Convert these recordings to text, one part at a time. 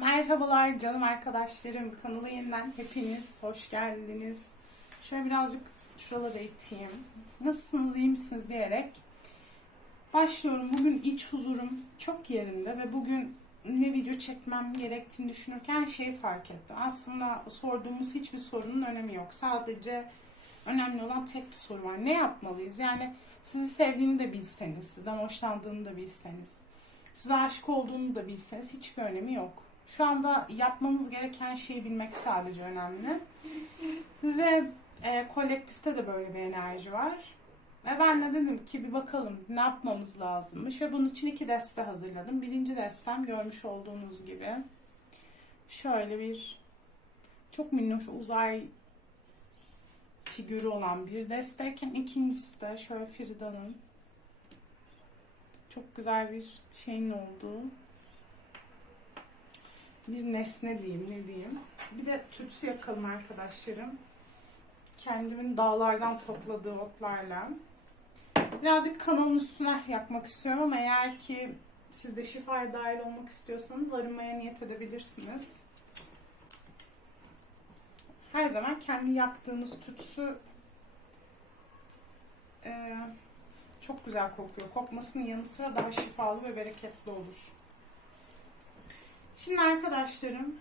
Merhabalar canım arkadaşlarım. Kanala yeniden hepiniz hoş geldiniz. Şöyle birazcık şuralara iteyim. Nasılsınız, iyi misiniz diyerek başlıyorum. Bugün iç huzurum çok yerinde ve bugün ne video çekmem gerektiğini düşünürken şeyi fark ettim. Aslında sorduğumuz hiçbir sorunun önemi yok. Sadece önemli olan tek bir soru var. Ne yapmalıyız? Yani sizi sevdiğini de bilseniz, sizden hoşlandığını da bilseniz, size aşık olduğunu da bilseniz hiçbir önemi yok. Şu anda yapmanız gereken şeyi bilmek sadece önemli. Ve e, kolektifte de böyle bir enerji var. Ve ben de dedim ki bir bakalım ne yapmamız lazımmış. Ve bunun için iki deste hazırladım. Birinci destem görmüş olduğunuz gibi. Şöyle bir çok minnoş uzay figürü olan bir desteyken ikincisi de şöyle Frida'nın çok güzel bir şeyin olduğu bir nesne diyeyim ne diyeyim. Bir de tütsü yakalım arkadaşlarım. Kendimin dağlardan topladığı otlarla. Birazcık kanalın üstüne yakmak istiyorum ama eğer ki siz de şifaya dahil olmak istiyorsanız arınmaya niyet edebilirsiniz. Her zaman kendi yaktığınız tütsü e, çok güzel kokuyor. Kokmasının yanı sıra daha şifalı ve bereketli olur. Şimdi arkadaşlarım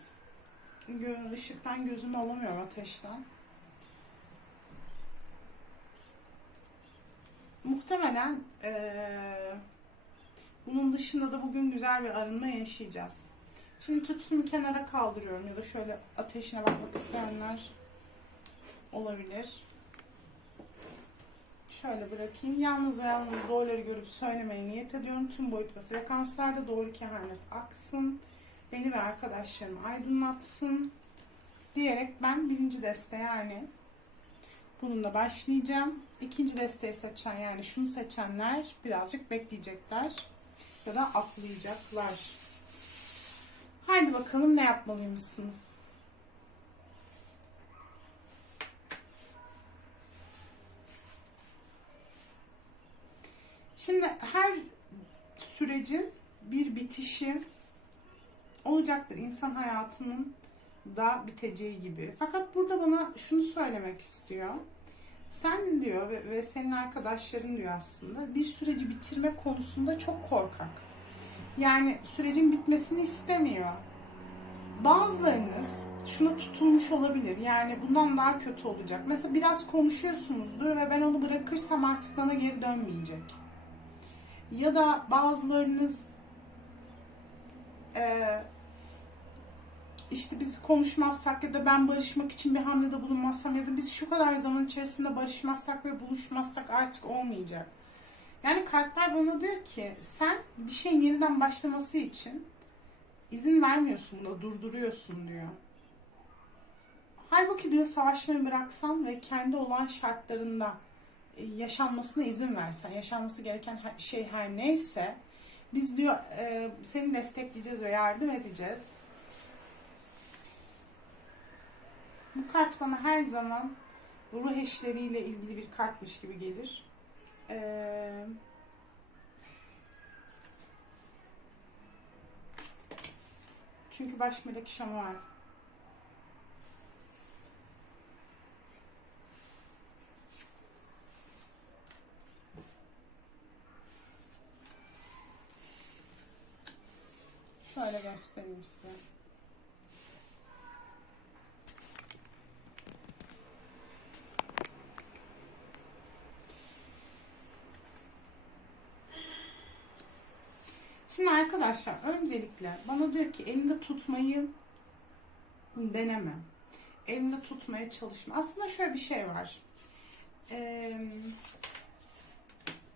ışıktan gözümü alamıyorum ateşten. Muhtemelen eee, bunun dışında da bugün güzel bir arınma yaşayacağız. Şimdi tütsümü kenara kaldırıyorum ya da şöyle ateşine bakmak isteyenler olabilir. Şöyle bırakayım. Yalnız ve yalnız doğruları görüp söylemeye niyet ediyorum. Tüm boyut ve frekanslarda doğru kehanet aksın beni ve arkadaşlarımı aydınlatsın diyerek ben birinci deste yani bununla başlayacağım. İkinci desteği seçen yani şunu seçenler birazcık bekleyecekler ya da atlayacaklar. Haydi bakalım ne yapmalıymışsınız. Şimdi her sürecin bir bitişi olacaktır insan hayatının da biteceği gibi. Fakat burada bana şunu söylemek istiyor. Sen diyor ve, ve senin arkadaşların diyor aslında bir süreci bitirme konusunda çok korkak. Yani sürecin bitmesini istemiyor. Bazılarınız şuna tutulmuş olabilir. Yani bundan daha kötü olacak. Mesela biraz konuşuyorsunuzdur ve ben onu bırakırsam artık bana geri dönmeyecek. Ya da bazılarınız eee işte biz konuşmazsak ya da ben barışmak için bir hamlede bulunmazsam ya da biz şu kadar zaman içerisinde barışmazsak ve buluşmazsak artık olmayacak. Yani kartlar bana diyor ki sen bir şeyin yeniden başlaması için izin vermiyorsun da durduruyorsun diyor. Halbuki diyor savaşmayı bıraksan ve kendi olan şartlarında e, yaşanmasına izin versen, yaşanması gereken şey her neyse biz diyor e, seni destekleyeceğiz ve yardım edeceğiz. Bu kart bana her zaman ruh eşleriyle ilgili bir kartmış gibi gelir. Ee, çünkü baş melek var. Şöyle göstereyim size. Şimdi arkadaşlar öncelikle bana diyor ki elinde tutmayı deneme. Elinde tutmaya çalışma. Aslında şöyle bir şey var. Ee,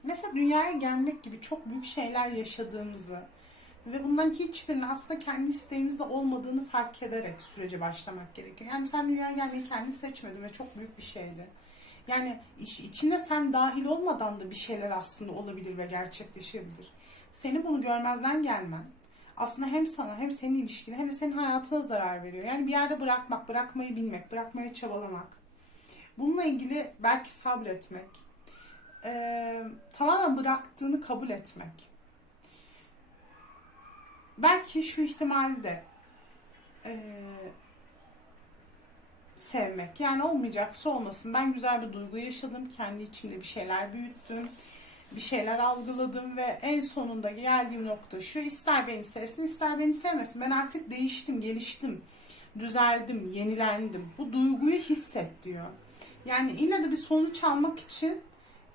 mesela dünyaya gelmek gibi çok büyük şeyler yaşadığımızı ve bunların hiçbirinin aslında kendi isteğimizde olmadığını fark ederek sürece başlamak gerekiyor. Yani sen dünyaya gelmeyi kendin seçmedin ve çok büyük bir şeydi. Yani iş, içinde sen dahil olmadan da bir şeyler aslında olabilir ve gerçekleşebilir. Seni bunu görmezden gelmen aslında hem sana hem senin ilişkine hem de senin hayatına zarar veriyor. Yani bir yerde bırakmak, bırakmayı bilmek, bırakmaya çabalamak. Bununla ilgili belki sabretmek. Ee, tamamen bıraktığını kabul etmek. Belki şu ihtimali de e, sevmek. Yani olmayacaksa olmasın. Ben güzel bir duygu yaşadım. Kendi içimde bir şeyler büyüttüm. Bir şeyler algıladım ve en sonunda geldiğim nokta şu. ister beni sevsin ister beni sevmesin. Ben artık değiştim, geliştim, düzeldim, yenilendim. Bu duyguyu hisset diyor. Yani illa da bir sonuç almak için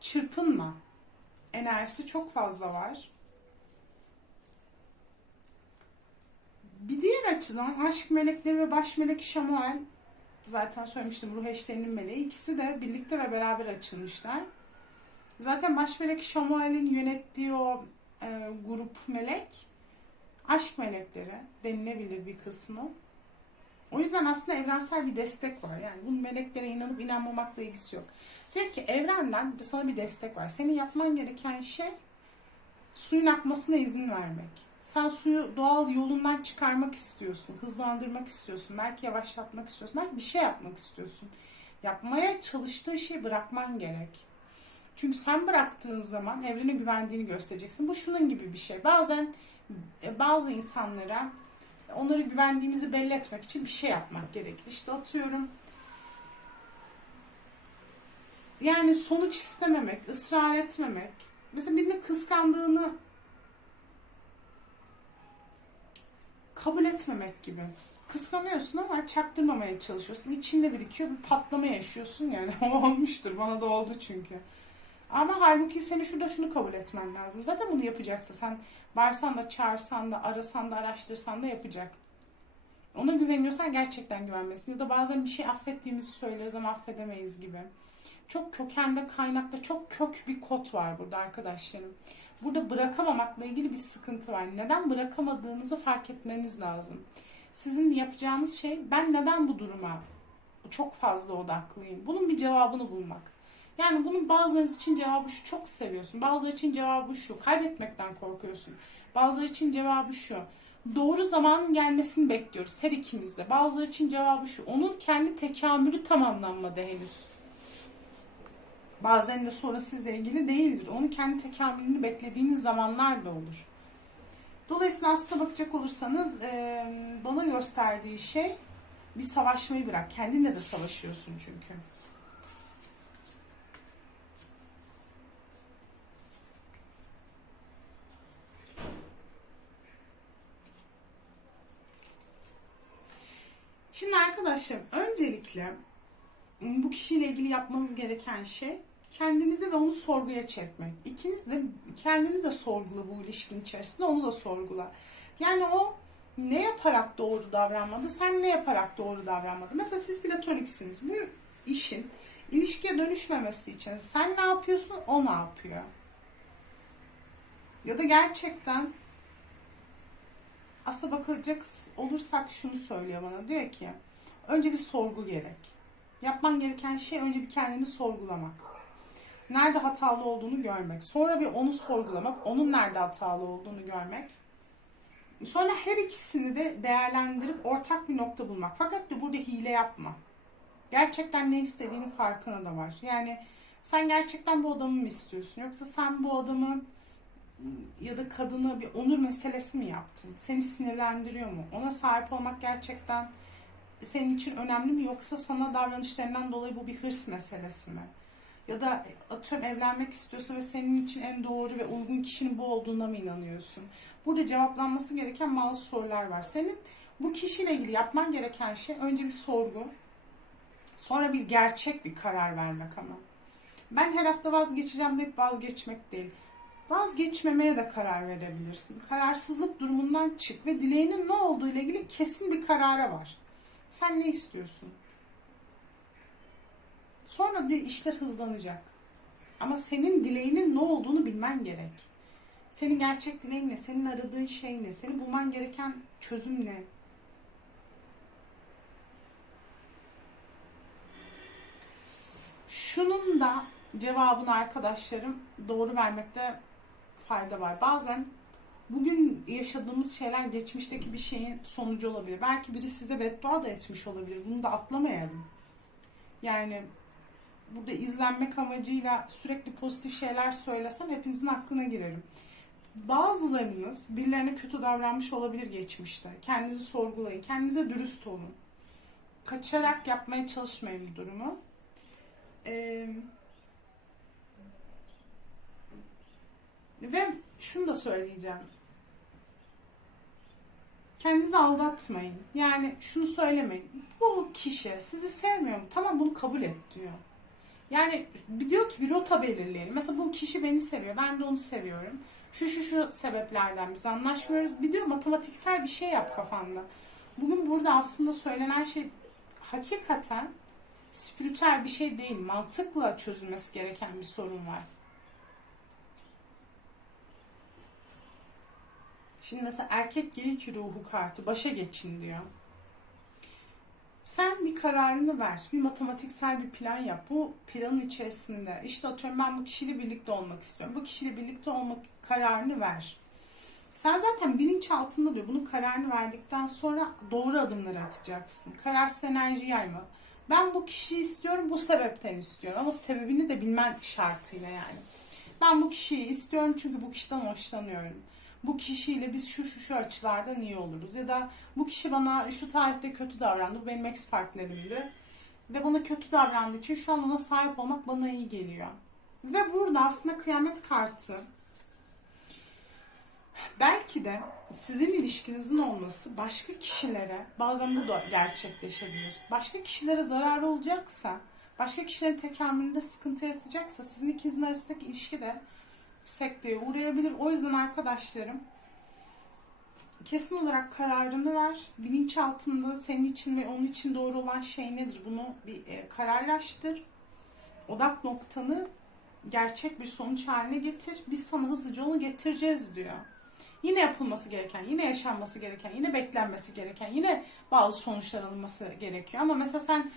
çırpınma. Enerjisi çok fazla var. Bir diğer açıdan aşk melekleri ve baş melek Şamuel zaten söylemiştim ruh eşlerinin meleği. İkisi de birlikte ve beraber açılmışlar. Zaten baş melek Şamuel'in yönettiği o e, grup melek aşk melekleri denilebilir bir kısmı. O yüzden aslında evrensel bir destek var. Yani bu meleklere inanıp inanmamakla ilgisi yok. Diyor ki evrenden sana bir destek var. Senin yapman gereken şey suyun akmasına izin vermek. Sen suyu doğal yolundan çıkarmak istiyorsun, hızlandırmak istiyorsun, belki yavaşlatmak istiyorsun, belki bir şey yapmak istiyorsun. Yapmaya çalıştığı şeyi bırakman gerek. Çünkü sen bıraktığın zaman evrene güvendiğini göstereceksin. Bu şunun gibi bir şey. Bazen e, bazı insanlara onlara güvendiğimizi belli etmek için bir şey yapmak gerekir. İşte atıyorum yani sonuç istememek, ısrar etmemek. Mesela birinin kıskandığını kabul etmemek gibi. Kıskanıyorsun ama çaktırmamaya çalışıyorsun. İçinde birikiyor bir patlama yaşıyorsun yani. Olmuştur. Bana da oldu çünkü. Ama halbuki seni şurada şunu kabul etmen lazım. Zaten bunu yapacaksa sen bağırsan da çağırsan da arasan da araştırsan da yapacak. Ona güveniyorsan gerçekten güvenmesin. Ya da bazen bir şey affettiğimizi söyleriz ama affedemeyiz gibi. Çok kökende kaynakta çok kök bir kod var burada arkadaşlarım. Burada bırakamamakla ilgili bir sıkıntı var. Neden bırakamadığınızı fark etmeniz lazım. Sizin yapacağınız şey ben neden bu duruma çok fazla odaklıyım? Bunun bir cevabını bulmak. Yani bunun bazılarınız için cevabı şu çok seviyorsun. Bazıları için cevabı şu kaybetmekten korkuyorsun. Bazıları için cevabı şu doğru zamanın gelmesini bekliyoruz her ikimiz de. Bazıları için cevabı şu onun kendi tekamülü tamamlanmadı henüz. Bazen de sonra sizle ilgili değildir. Onun kendi tekamülünü beklediğiniz zamanlar da olur. Dolayısıyla aslına bakacak olursanız bana gösterdiği şey bir savaşmayı bırak. Kendinle de savaşıyorsun çünkü. Şimdi arkadaşlar öncelikle bu kişiyle ilgili yapmanız gereken şey kendinizi ve onu sorguya çekmek. İkiniz de kendini de sorgula bu ilişkin içerisinde onu da sorgula. Yani o ne yaparak doğru davranmadı, sen ne yaparak doğru davranmadı. Mesela siz platoniksiniz. Bu işin ilişkiye dönüşmemesi için sen ne yapıyorsun, o ne yapıyor? Ya da gerçekten aslında bakacak olursak şunu söylüyor bana. Diyor ki önce bir sorgu gerek. Yapman gereken şey önce bir kendini sorgulamak. Nerede hatalı olduğunu görmek. Sonra bir onu sorgulamak. Onun nerede hatalı olduğunu görmek. Sonra her ikisini de değerlendirip ortak bir nokta bulmak. Fakat de burada hile yapma. Gerçekten ne istediğinin farkına da var. Yani sen gerçekten bu adamı mı istiyorsun? Yoksa sen bu adamı ya da kadını bir onur meselesi mi yaptın? Seni sinirlendiriyor mu? Ona sahip olmak gerçekten senin için önemli mi yoksa sana davranışlarından dolayı bu bir hırs meselesi mi? Ya da atıyorum evlenmek istiyorsun ve senin için en doğru ve uygun kişinin bu olduğuna mı inanıyorsun? Burada cevaplanması gereken bazı sorular var. Senin bu kişiyle ilgili yapman gereken şey önce bir sorgu, sonra bir gerçek bir karar vermek ama. Ben her hafta vazgeçeceğim deyip vazgeçmek değil vazgeçmemeye de karar verebilirsin. Kararsızlık durumundan çık ve dileğinin ne olduğu ile ilgili kesin bir karara var. Sen ne istiyorsun? Sonra işler hızlanacak. Ama senin dileğinin ne olduğunu bilmen gerek. Senin gerçek dileğin ne? Senin aradığın şey ne? Seni bulman gereken çözüm ne? Şunun da cevabını arkadaşlarım doğru vermekte fayda var. Bazen bugün yaşadığımız şeyler geçmişteki bir şeyin sonucu olabilir. Belki biri size beddua da etmiş olabilir. Bunu da atlamayalım. Yani burada izlenmek amacıyla sürekli pozitif şeyler söylesem hepinizin hakkına girerim. Bazılarınız birilerine kötü davranmış olabilir geçmişte. Kendinizi sorgulayın. Kendinize dürüst olun. Kaçarak yapmaya çalışmayın bu durumu. Ee, ve şunu da söyleyeceğim. Kendinizi aldatmayın. Yani şunu söylemeyin. Bu kişi sizi sevmiyor mu? Tamam bunu kabul et diyor. Yani diyor ki bir rota belirleyelim. Mesela bu kişi beni seviyor. Ben de onu seviyorum. Şu şu şu sebeplerden biz anlaşmıyoruz. Bir diyor matematiksel bir şey yap kafanda. Bugün burada aslında söylenen şey hakikaten spiritüel bir şey değil. Mantıkla çözülmesi gereken bir sorun var. Şimdi mesela erkek geyik ruhu kartı başa geçin diyor. Sen bir kararını ver. Bir matematiksel bir plan yap. Bu planın içerisinde işte atıyorum ben bu kişiyle birlikte olmak istiyorum. Bu kişiyle birlikte olmak kararını ver. Sen zaten bilinç altında diyor. Bunun kararını verdikten sonra doğru adımları atacaksın. Kararsız enerji yayma. Ben bu kişiyi istiyorum bu sebepten istiyorum. Ama sebebini de bilmen şartıyla yani. Ben bu kişiyi istiyorum çünkü bu kişiden hoşlanıyorum bu kişiyle biz şu şu şu açılardan iyi oluruz. Ya da bu kişi bana şu tarihte kötü davrandı. Bu benim ex partnerimdi. Ve bana kötü davrandığı için şu an ona sahip olmak bana iyi geliyor. Ve burada aslında kıyamet kartı belki de sizin ilişkinizin olması başka kişilere bazen bu da gerçekleşebilir. Başka kişilere zarar olacaksa, başka kişilerin tekamülünde sıkıntı yaratacaksa sizin ikinizin arasındaki ilişki de sekteye uğrayabilir. O yüzden arkadaşlarım kesin olarak kararını ver. Bilinç altında senin için ve onun için doğru olan şey nedir? Bunu bir e, kararlaştır. Odak noktanı gerçek bir sonuç haline getir. Biz sana hızlıca onu getireceğiz diyor. Yine yapılması gereken, yine yaşanması gereken, yine beklenmesi gereken, yine bazı sonuçlar alınması gerekiyor. Ama mesela sen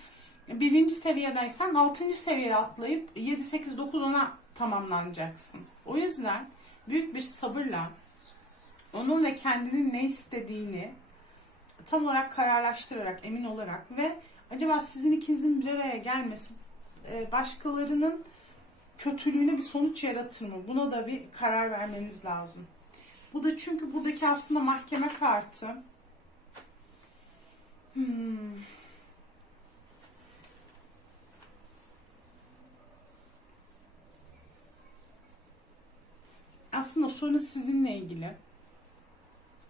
birinci seviyedeysen altıncı seviyeye atlayıp 7, 8, 9, 10'a tamamlanacaksın. O yüzden büyük bir sabırla onun ve kendinin ne istediğini tam olarak kararlaştırarak, emin olarak ve acaba sizin ikinizin bir araya gelmesi e, başkalarının kötülüğüne bir sonuç yaratır mı? Buna da bir karar vermeniz lazım. Bu da çünkü buradaki aslında mahkeme kartı. Hmm. Aslında sorun sizinle ilgili.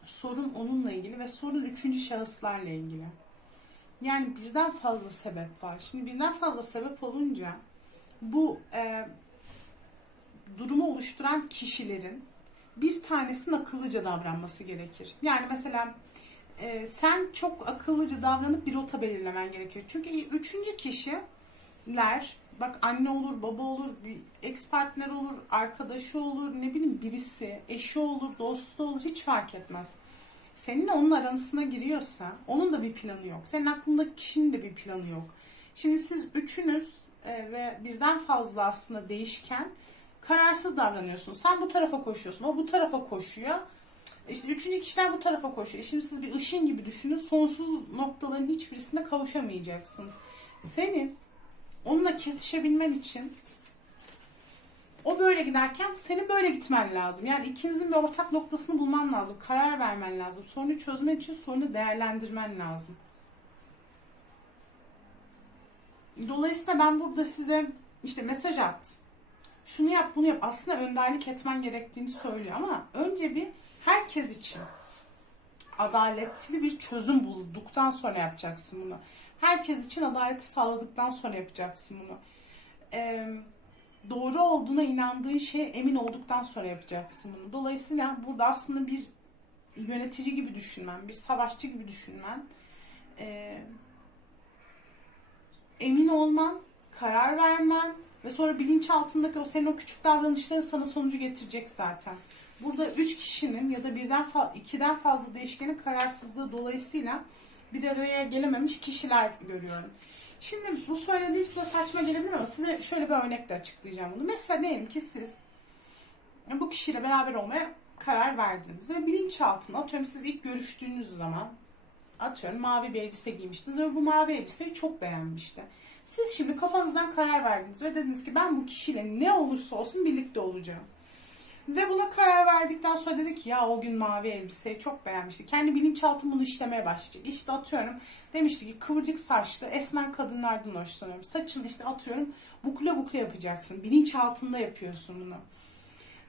Sorun onunla ilgili ve sorun üçüncü şahıslarla ilgili. Yani birden fazla sebep var. Şimdi birden fazla sebep olunca bu e, durumu oluşturan kişilerin bir tanesinin akıllıca davranması gerekir. Yani mesela e, sen çok akıllıca davranıp bir rota belirlemen gerekir. Çünkü üçüncü kişiler bak anne olur, baba olur, bir ex partner olur, arkadaşı olur, ne bileyim birisi, eşi olur, dostu olur hiç fark etmez. Seninle onun arasına giriyorsa onun da bir planı yok. Senin aklındaki kişinin de bir planı yok. Şimdi siz üçünüz e, ve birden fazla aslında değişken kararsız davranıyorsunuz. Sen bu tarafa koşuyorsun, o bu tarafa koşuyor. İşte üçüncü kişiler bu tarafa koşuyor. Şimdi siz bir ışın gibi düşünün. Sonsuz noktaların hiçbirisinde kavuşamayacaksınız. Senin onunla kesişebilmen için o böyle giderken senin böyle gitmen lazım. Yani ikinizin bir ortak noktasını bulman lazım. Karar vermen lazım. Sorunu çözmen için sorunu değerlendirmen lazım. Dolayısıyla ben burada size işte mesaj at. Şunu yap bunu yap. Aslında önderlik etmen gerektiğini söylüyor ama önce bir herkes için adaletli bir çözüm bulduktan sonra yapacaksın bunu. Herkes için adaleti sağladıktan sonra yapacaksın bunu. Ee, doğru olduğuna inandığın şeye emin olduktan sonra yapacaksın bunu. Dolayısıyla burada aslında bir yönetici gibi düşünmen, bir savaşçı gibi düşünmen, e, emin olman, karar vermen ve sonra bilinç altındaki o senin o küçük davranışların sana sonucu getirecek zaten. Burada üç kişinin ya da birden ikiden fazla değişkenin kararsızlığı dolayısıyla bir araya gelememiş kişiler görüyorum. Şimdi bu söylediğim size saçma gelebilir ama size şöyle bir örnekle açıklayacağım bunu. Mesela diyelim ki siz bu kişiyle beraber olmaya karar verdiniz ve bilinçaltına atıyorum siz ilk görüştüğünüz zaman atıyorum mavi bir elbise giymiştiniz ve bu mavi elbiseyi çok beğenmişti. Siz şimdi kafanızdan karar verdiniz ve dediniz ki ben bu kişiyle ne olursa olsun birlikte olacağım. Ve buna karar verdikten sonra dedi ki ya o gün mavi elbiseyi çok beğenmişti. Kendi bilinçaltım bunu işlemeye başlayacak. İşte atıyorum demişti ki kıvırcık saçlı esmer kadınlardan hoşlanıyorum. Saçını işte atıyorum bukle bukle yapacaksın. Bilinçaltında yapıyorsun bunu.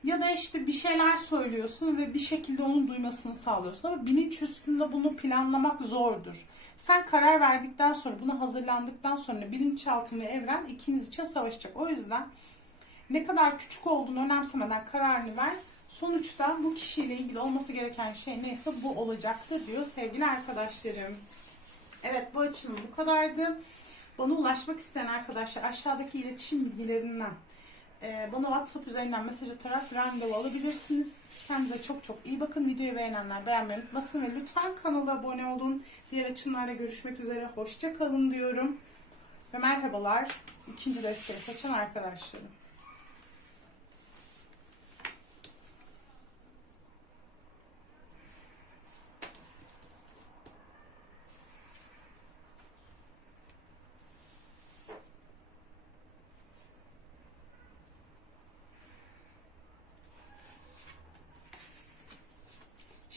Ya da işte bir şeyler söylüyorsun ve bir şekilde onun duymasını sağlıyorsun. Ama bilinç üstünde bunu planlamak zordur. Sen karar verdikten sonra, buna hazırlandıktan sonra bilinçaltın ve evren ikiniz için savaşacak. O yüzden ne kadar küçük olduğunu önemsemeden kararını ver. Sonuçta bu kişiyle ilgili olması gereken şey neyse bu olacaktır diyor sevgili arkadaşlarım. Evet bu açılım bu kadardı. Bana ulaşmak isteyen arkadaşlar aşağıdaki iletişim bilgilerinden e, bana WhatsApp üzerinden mesaj atarak randevu alabilirsiniz. Kendinize çok çok iyi bakın. Videoyu beğenenler beğenmeyi unutmasın ve lütfen kanala abone olun. Diğer açımlarla görüşmek üzere. Hoşça kalın diyorum. Ve merhabalar. İkinci desteği seçen arkadaşlarım.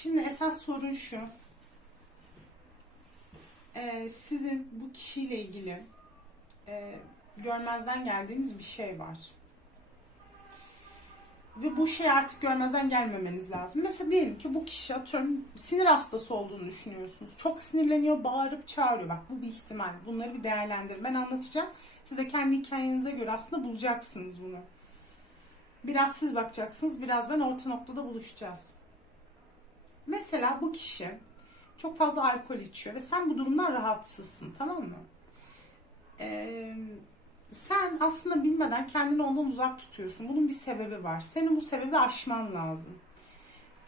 Şimdi esas sorun şu. Ee, sizin bu kişiyle ilgili e, görmezden geldiğiniz bir şey var. Ve bu şey artık görmezden gelmemeniz lazım. Mesela diyelim ki bu kişi atıyorum sinir hastası olduğunu düşünüyorsunuz. Çok sinirleniyor, bağırıp çağırıyor. Bak bu bir ihtimal. Bunları bir değerlendirin. Ben anlatacağım. Siz de kendi hikayenize göre aslında bulacaksınız bunu. Biraz siz bakacaksınız, biraz ben orta noktada buluşacağız. Mesela bu kişi çok fazla alkol içiyor ve sen bu durumdan rahatsızsın tamam mı? Ee, sen aslında bilmeden kendini ondan uzak tutuyorsun. Bunun bir sebebi var. Senin bu sebebi aşman lazım.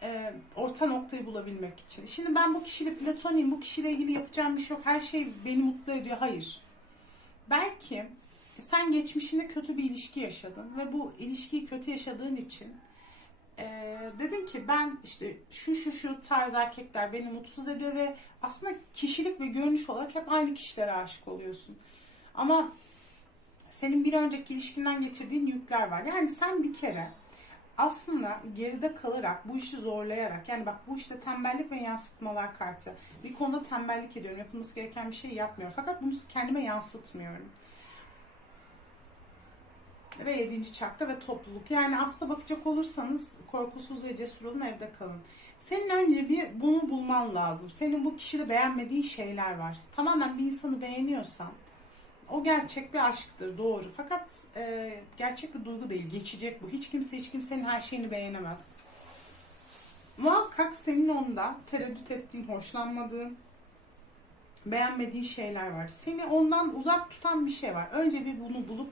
Ee, orta noktayı bulabilmek için. Şimdi ben bu kişiyle platoniyim, bu kişiyle ilgili yapacağım bir şey yok. Her şey beni mutlu ediyor. Hayır. Belki sen geçmişinde kötü bir ilişki yaşadın ve bu ilişkiyi kötü yaşadığın için e, dedin ki ben işte şu şu şu tarz erkekler beni mutsuz ediyor ve aslında kişilik ve görünüş olarak hep aynı kişilere aşık oluyorsun. Ama senin bir önceki ilişkinden getirdiğin yükler var. Yani sen bir kere aslında geride kalarak, bu işi zorlayarak, yani bak bu işte tembellik ve yansıtmalar kartı. Bir konuda tembellik ediyorum, yapılması gereken bir şey yapmıyor. Fakat bunu kendime yansıtmıyorum ve 7. çakra ve topluluk. Yani aslında bakacak olursanız korkusuz ve cesur olun evde kalın. Senin önce bir bunu bulman lazım. Senin bu kişide beğenmediğin şeyler var. Tamamen bir insanı beğeniyorsan o gerçek bir aşktır doğru. Fakat e, gerçek bir duygu değil. Geçecek bu. Hiç kimse hiç kimsenin her şeyini beğenemez. Muhakkak senin onda tereddüt ettiğin, hoşlanmadığın, beğenmediğin şeyler var. Seni ondan uzak tutan bir şey var. Önce bir bunu bulup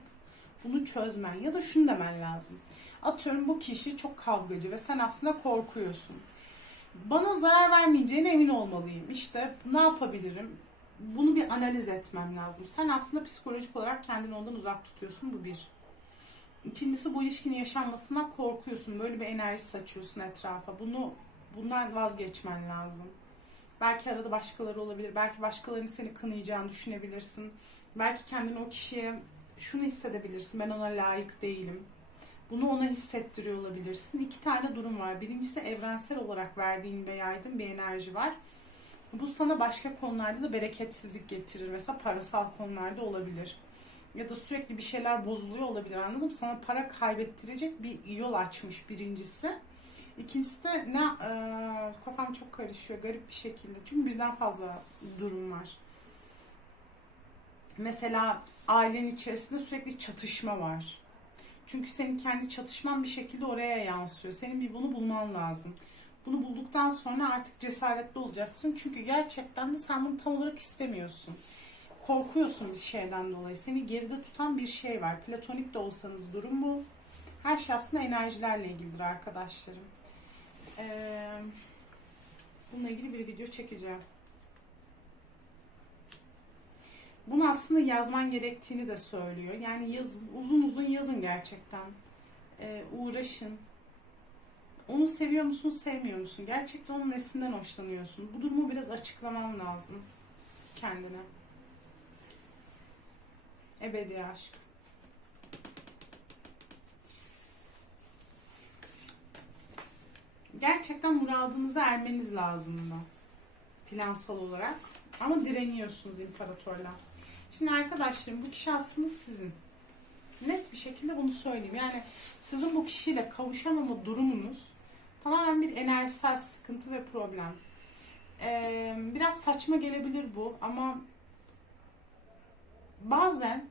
bunu çözmen ya da şunu demen lazım. Atıyorum bu kişi çok kavgacı ve sen aslında korkuyorsun. Bana zarar vermeyeceğine emin olmalıyım. İşte ne yapabilirim? Bunu bir analiz etmem lazım. Sen aslında psikolojik olarak kendini ondan uzak tutuyorsun. Bu bir. İkincisi bu ilişkinin yaşanmasına korkuyorsun. Böyle bir enerji saçıyorsun etrafa. Bunu bundan vazgeçmen lazım. Belki arada başkaları olabilir. Belki başkalarının seni kınayacağını düşünebilirsin. Belki kendini o kişiye şunu hissedebilirsin. Ben ona layık değilim. Bunu ona hissettiriyor olabilirsin. İki tane durum var. Birincisi evrensel olarak verdiğin ve yaydığın bir enerji var. Bu sana başka konularda da bereketsizlik getirir. Mesela parasal konularda olabilir. Ya da sürekli bir şeyler bozuluyor olabilir anladım. Sana para kaybettirecek bir yol açmış birincisi. İkincisi de ne e, kafam çok karışıyor garip bir şekilde. Çünkü birden fazla durum var. Mesela ailenin içerisinde sürekli çatışma var. Çünkü senin kendi çatışman bir şekilde oraya yansıyor. Senin bir bunu bulman lazım. Bunu bulduktan sonra artık cesaretli olacaksın. Çünkü gerçekten de sen bunu tam olarak istemiyorsun. Korkuyorsun bir şeyden dolayı. Seni geride tutan bir şey var. Platonik de olsanız durum bu. Her şey aslında enerjilerle ilgilidir arkadaşlarım. Ee, bununla ilgili bir video çekeceğim. Bunu aslında yazman gerektiğini de söylüyor. Yani yazın, uzun uzun yazın gerçekten. Ee, uğraşın. Onu seviyor musun, sevmiyor musun? Gerçekten onun nesinden hoşlanıyorsun? Bu durumu biraz açıklaman lazım kendine. Ebedi aşk. gerçekten muradınıza ermeniz lazım buna. Plansal olarak. Ama direniyorsunuz imparatorla. Şimdi arkadaşlarım bu kişi aslında sizin. Net bir şekilde bunu söyleyeyim. Yani sizin bu kişiyle kavuşamama durumunuz tamamen bir enerjisel sıkıntı ve problem. Ee, biraz saçma gelebilir bu ama bazen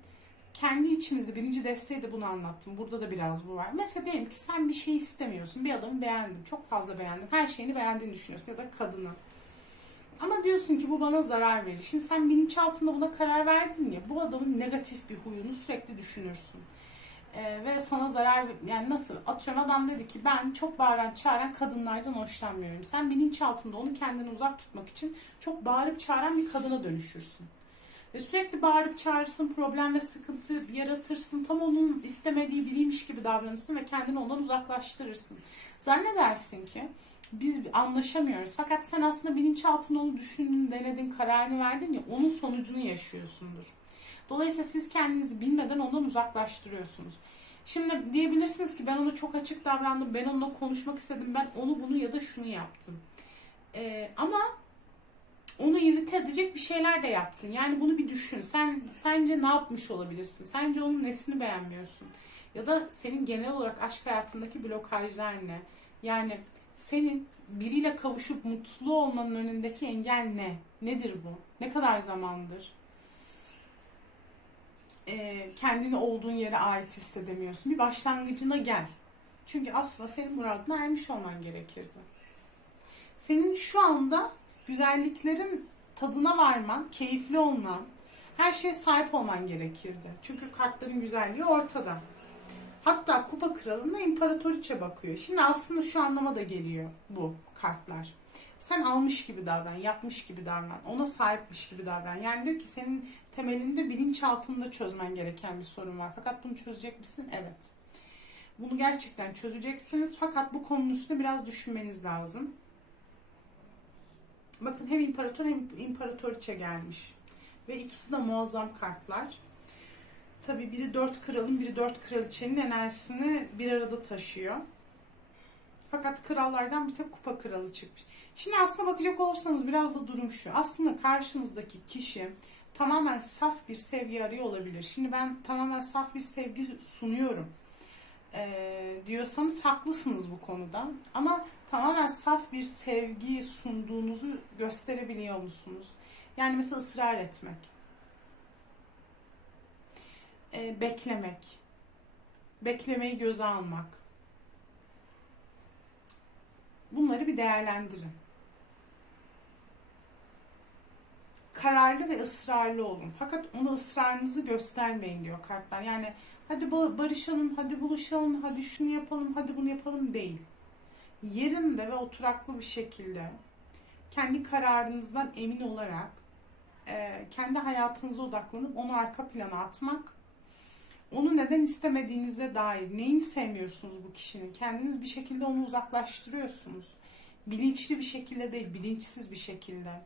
kendi içimizde birinci desteği de bunu anlattım. Burada da biraz bu var. Mesela diyelim ki sen bir şey istemiyorsun. Bir adamı beğendin. Çok fazla beğendin. Her şeyini beğendiğini düşünüyorsun ya da kadını. Ama diyorsun ki bu bana zarar verir. Şimdi sen bilinçaltında buna karar verdin ya. Bu adamın negatif bir huyunu sürekli düşünürsün. Ee, ve sana zarar yani nasıl atıyorum adam dedi ki ben çok bağıran çağıran kadınlardan hoşlanmıyorum. Sen bilinçaltında onu kendine uzak tutmak için çok bağırıp çağıran bir kadına dönüşürsün. Ve sürekli bağırıp çağırırsın, problem ve sıkıntı yaratırsın. Tam onun istemediği biriymiş gibi davranırsın ve kendini ondan uzaklaştırırsın. Zannedersin ki biz anlaşamıyoruz. Fakat sen aslında bilinçaltında onu düşündün, denedin, kararını verdin ya onun sonucunu yaşıyorsundur. Dolayısıyla siz kendinizi bilmeden ondan uzaklaştırıyorsunuz. Şimdi diyebilirsiniz ki ben ona çok açık davrandım, ben onunla konuşmak istedim, ben onu bunu ya da şunu yaptım. Ee, ama onu irite edecek bir şeyler de yaptın. Yani bunu bir düşün. Sen sence ne yapmış olabilirsin? Sence onun nesini beğenmiyorsun? Ya da senin genel olarak aşk hayatındaki blokajlar ne? Yani senin biriyle kavuşup mutlu olmanın önündeki engel ne? Nedir bu? Ne kadar zamandır? Ee, kendini olduğun yere ait hissedemiyorsun. Bir başlangıcına gel. Çünkü aslında senin muradına ermiş olman gerekirdi. Senin şu anda güzelliklerin tadına varman, keyifli olman, her şeye sahip olman gerekirdi. Çünkü kartların güzelliği ortada. Hatta kupa kralına imparatoriçe bakıyor. Şimdi aslında şu anlama da geliyor bu kartlar. Sen almış gibi davran, yapmış gibi davran, ona sahipmiş gibi davran. Yani diyor ki senin temelinde bilinçaltında çözmen gereken bir sorun var. Fakat bunu çözecek misin? Evet. Bunu gerçekten çözeceksiniz. Fakat bu konunun üstüne biraz düşünmeniz lazım. Bakın hem imparator hem imparatoriçe gelmiş. Ve ikisi de muazzam kartlar. Tabii biri dört kralın, biri dört kraliçenin enerjisini bir arada taşıyor. Fakat krallardan bir tek kupa kralı çıkmış. Şimdi aslında bakacak olursanız biraz da durum şu. Aslında karşınızdaki kişi tamamen saf bir sevgi arıyor olabilir. Şimdi ben tamamen saf bir sevgi sunuyorum e, diyorsanız haklısınız bu konuda. Ama tamamen saf bir sevgi sunduğunuzu gösterebiliyor musunuz? Yani mesela ısrar etmek. E, beklemek. Beklemeyi göze almak. Bunları bir değerlendirin. Kararlı ve ısrarlı olun. Fakat onu ısrarınızı göstermeyin diyor kartlar. Yani hadi barışalım, hadi buluşalım, hadi şunu yapalım, hadi bunu yapalım değil. Yerinde ve oturaklı bir şekilde kendi kararınızdan emin olarak e, kendi hayatınıza odaklanıp onu arka plana atmak onu neden istemediğinizde dair neyin sevmiyorsunuz bu kişinin? Kendiniz bir şekilde onu uzaklaştırıyorsunuz. Bilinçli bir şekilde değil bilinçsiz bir şekilde.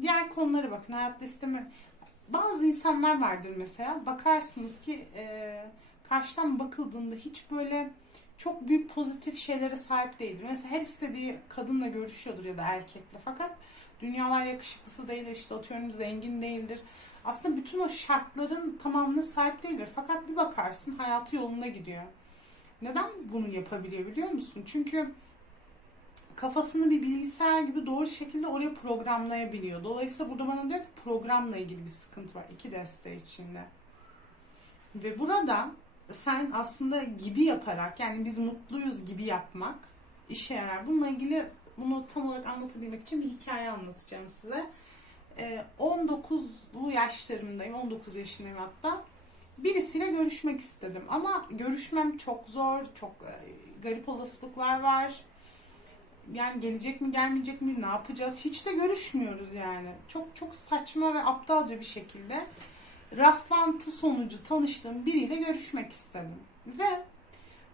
Diğer konuları bakın hayatta isteme bazı insanlar vardır mesela bakarsınız ki e, karşıdan bakıldığında hiç böyle çok büyük pozitif şeylere sahip değildir. Mesela her istediği kadınla görüşüyordur ya da erkekle. Fakat dünyalar yakışıklısı değildir işte atıyorum zengin değildir. Aslında bütün o şartların tamamına sahip değildir. Fakat bir bakarsın hayatı yolunda gidiyor. Neden bunu yapabiliyor biliyor musun? Çünkü kafasını bir bilgisayar gibi doğru şekilde oraya programlayabiliyor. Dolayısıyla burada bana diyor ki programla ilgili bir sıkıntı var iki deste içinde. Ve burada sen aslında gibi yaparak yani biz mutluyuz gibi yapmak işe yarar. Bununla ilgili bunu tam olarak anlatabilmek için bir hikaye anlatacağım size. 19'lu ee, yaşlarımdayım, 19 yaşındayım hatta. Birisiyle görüşmek istedim ama görüşmem çok zor, çok e, garip olasılıklar var. Yani gelecek mi gelmeyecek mi ne yapacağız hiç de görüşmüyoruz yani. Çok çok saçma ve aptalca bir şekilde rastlantı sonucu tanıştığım biriyle görüşmek istedim. Ve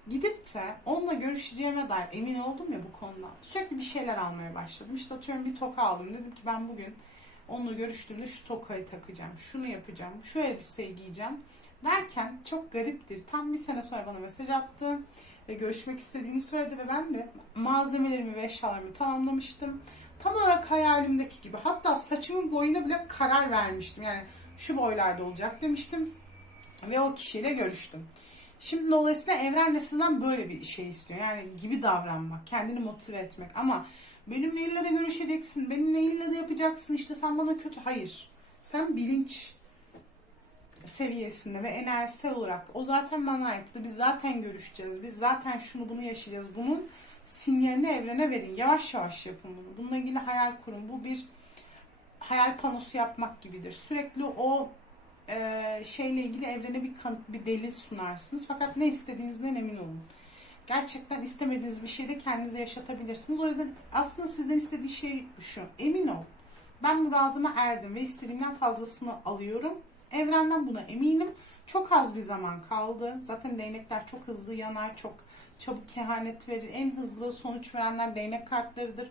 gidip de onunla görüşeceğime dair emin oldum ya bu konuda. Sürekli bir şeyler almaya başladım. İşte atıyorum bir toka aldım. Dedim ki ben bugün onunla görüştüğümde şu tokayı takacağım. Şunu yapacağım. Şu elbiseyi giyeceğim. Derken çok gariptir. Tam bir sene sonra bana mesaj attı ve görüşmek istediğini söyledi ve ben de malzemelerimi ve eşyalarımı tamamlamıştım. Tam olarak hayalimdeki gibi. Hatta saçımın boyuna bile karar vermiştim. Yani şu boylarda olacak demiştim. Ve o kişiyle görüştüm. Şimdi dolayısıyla evren de sizden böyle bir şey istiyor. Yani gibi davranmak, kendini motive etmek. Ama benimle illa da görüşeceksin, benimle illa da yapacaksın, işte sen bana kötü. Hayır. Sen bilinç seviyesinde ve enerjisel olarak o zaten bana aitti. Biz zaten görüşeceğiz. Biz zaten şunu bunu yaşayacağız. Bunun sinyalini evrene verin. Yavaş yavaş yapın bunu. Bununla ilgili hayal kurun. Bu bir hayal panosu yapmak gibidir. Sürekli o e, şeyle ilgili evrene bir bir delil sunarsınız. Fakat ne istediğinizden emin olun. Gerçekten istemediğiniz bir şeyi de kendinize yaşatabilirsiniz. O yüzden aslında sizden istediği şey şu. Emin ol. Ben muradıma erdim ve istediğimden fazlasını alıyorum. Evrenden buna eminim. Çok az bir zaman kaldı. Zaten değnekler çok hızlı yanar, çok çabuk kehanet verir. En hızlı sonuç verenler değnek kartlarıdır.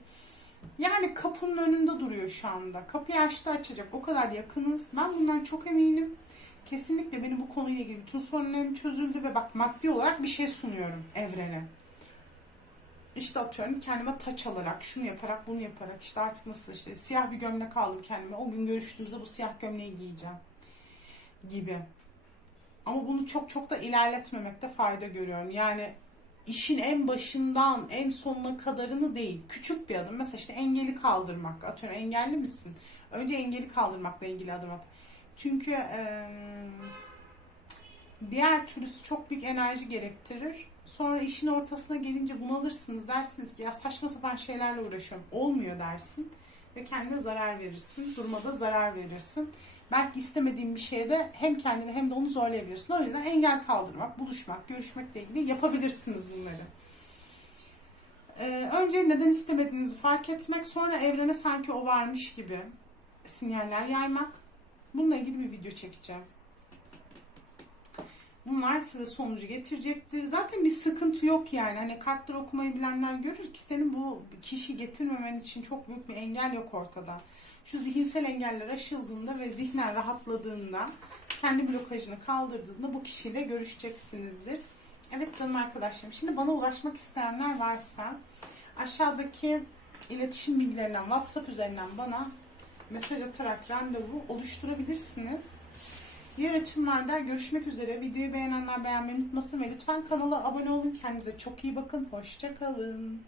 Yani kapının önünde duruyor şu anda. Kapıyı açtı açacak. O kadar yakınız. Ben bundan çok eminim. Kesinlikle benim bu konuyla ilgili bütün sorunlarım çözüldü ve bak maddi olarak bir şey sunuyorum evrene. İşte atıyorum kendime taç alarak, şunu yaparak, bunu yaparak işte artık nasıl işte siyah bir gömlek aldım kendime. O gün görüştüğümüzde bu siyah gömleği giyeceğim gibi. Ama bunu çok çok da ilerletmemekte fayda görüyorum. Yani işin en başından en sonuna kadarını değil. Küçük bir adım. Mesela işte engeli kaldırmak. Atıyorum engelli misin? Önce engeli kaldırmakla ilgili adım at. Çünkü eee, diğer türlüsü çok büyük enerji gerektirir. Sonra işin ortasına gelince bunalırsınız. Dersiniz ki ya saçma sapan şeylerle uğraşıyorum. Olmuyor dersin. Ve kendine zarar verirsin. Durmada zarar verirsin. Belki istemediğin bir şeyde hem kendini hem de onu zorlayabilirsin. O yüzden engel kaldırmak, buluşmak, görüşmekle ilgili yapabilirsiniz bunları. Ee, önce neden istemediğinizi fark etmek, sonra evrene sanki o varmış gibi sinyaller yaymak. Bununla ilgili bir video çekeceğim. Bunlar size sonucu getirecektir. Zaten bir sıkıntı yok yani. Hani kartları okumayı bilenler görür ki senin bu kişi getirmemen için çok büyük bir engel yok ortada. Şu zihinsel engeller aşıldığında ve zihnen rahatladığında, kendi blokajını kaldırdığında bu kişiyle görüşeceksinizdir. Evet canım arkadaşlarım. Şimdi bana ulaşmak isteyenler varsa aşağıdaki iletişim bilgilerinden WhatsApp üzerinden bana mesaj atarak randevu oluşturabilirsiniz. Diğer açımlarda görüşmek üzere. Videoyu beğenenler beğenmeyi unutmasın ve lütfen kanala abone olun. Kendinize çok iyi bakın. Hoşçakalın.